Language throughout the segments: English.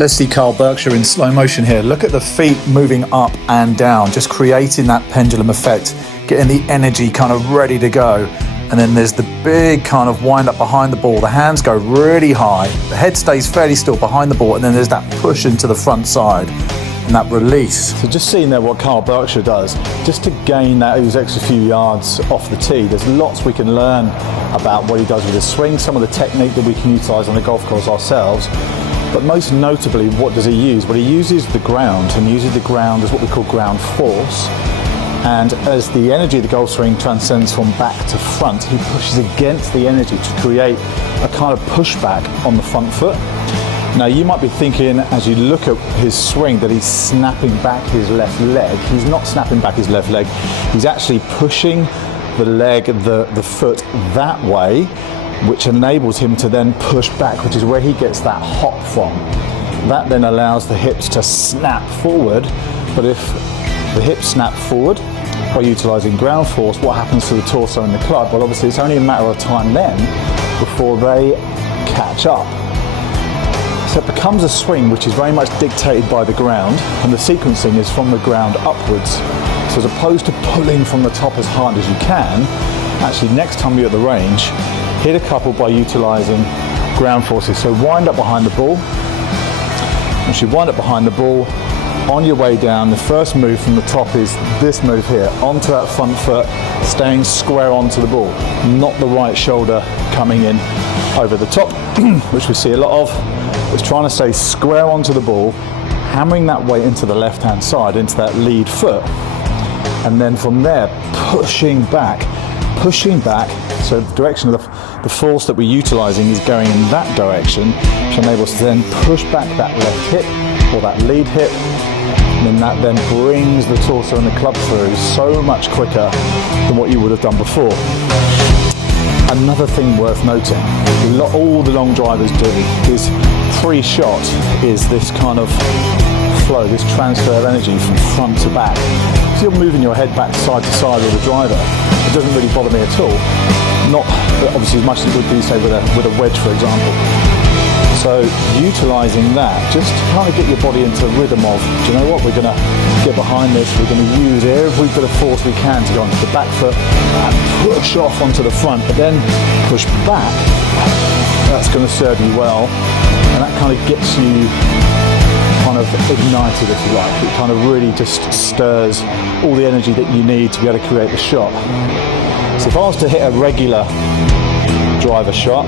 Let's see Carl Berkshire in slow motion here. Look at the feet moving up and down, just creating that pendulum effect, getting the energy kind of ready to go. And then there's the big kind of wind up behind the ball. The hands go really high. The head stays fairly still behind the ball. And then there's that push into the front side and that release. So just seeing there what Carl Berkshire does, just to gain those extra few yards off the tee, there's lots we can learn about what he does with his swing, some of the technique that we can utilise on the golf course ourselves. But most notably, what does he use? Well, he uses the ground, and uses the ground as what we call ground force. And as the energy of the golf swing transcends from back to front, he pushes against the energy to create a kind of pushback on the front foot. Now, you might be thinking, as you look at his swing, that he's snapping back his left leg. He's not snapping back his left leg. He's actually pushing the leg, the foot that way, which enables him to then push back, which is where he gets that hop from. That then allows the hips to snap forward. But if the hips snap forward by utilising ground force, what happens to the torso and the club? Well, obviously it's only a matter of time then before they catch up. So it becomes a swing which is very much dictated by the ground, and the sequencing is from the ground upwards. So as opposed to pulling from the top as hard as you can, actually next time you're at the range, hit a couple by utilising ground forces. So wind up behind the ball. Once you wind up behind the ball, on your way down, the first move from the top is this move here, onto that front foot, staying square onto the ball, not the right shoulder coming in over the top, which we see a lot of. It's trying to stay square onto the ball, hammering that weight into the left-hand side, into that lead foot, and then from there, pushing back. So the direction of the force that we're utilising is going in that direction, which enables us to then push back that left hip or that lead hip, and then that then brings the torso and the club through so much quicker than what you would have done before. Another thing worth noting, all the long drivers do is pre-shot is this kind of flow, this transfer of energy from front to back. If you're moving your head back side to side with a driver, it doesn't really bother me at all. Not obviously as much as it would do, say, with a wedge, for example. So utilising that, just to kind of get your body into the rhythm of, do you know what, we're going to get behind this, we're going to use every bit of force we can to go onto the back foot and push off onto the front, but then push back. That's going to serve you well, and that kind of gets you kind of ignited, if you like. It kind of really just stirs all the energy that you need to be able to create the shot. So if I was to hit a regular driver shot,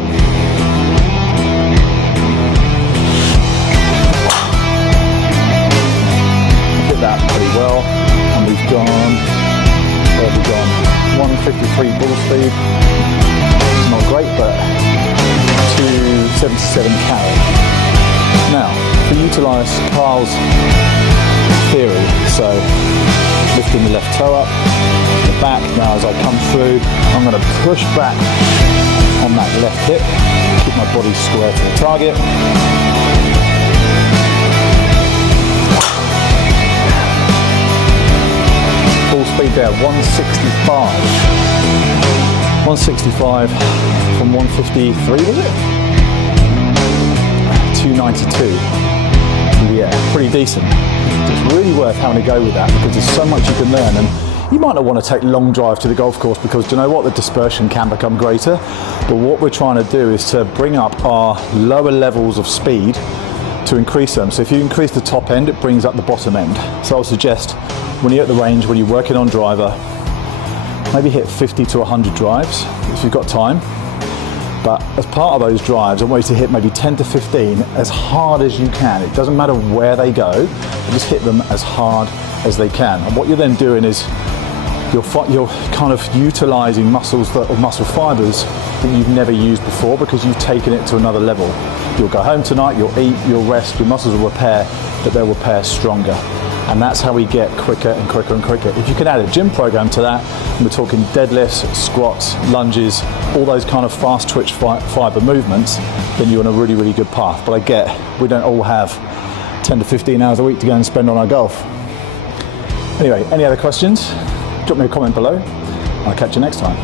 hit that pretty well, and we've gone, where have we gone? 153 ball speed, not great, but 277 carry. Now, if we utilise Carl's theory, so lifting the left toe up, the back, now as I come through, I'm going to push back on that left hip, keep my body square to the target. Full speed there, 165. 165 from 153, was it? 292. Yeah, pretty decent. It's really worth having a go with that because there's so much you can learn, and you might not want to take long drive to the golf course because, do you know what, the dispersion can become greater, but what we're trying to do is to bring up our lower levels of speed to increase them. So if you increase the top end, it brings up the bottom end. So I'll suggest when you're at the range, when you're working on driver, maybe hit 50 to 100 drives if you've got time. But as part of those drives, I want you to hit maybe 10 to 15 as hard as you can. It doesn't matter where they go, just hit them as hard as they can. And what you're then doing is you're kind of utilising muscle fibres that you've never used before because you've taken it to another level. You'll go home tonight, you'll eat, you'll rest, your muscles will repair, but they'll repair stronger. And that's how we get quicker and quicker and quicker. If you can add a gym program to that, and we're talking deadlifts, squats, lunges, all those kind of fast twitch fibre movements, then you're on a really, really good path. But I get, we don't all have 10 to 15 hours a week to go and spend on our golf. Anyway, any other questions? Drop me a comment below. I'll catch you next time.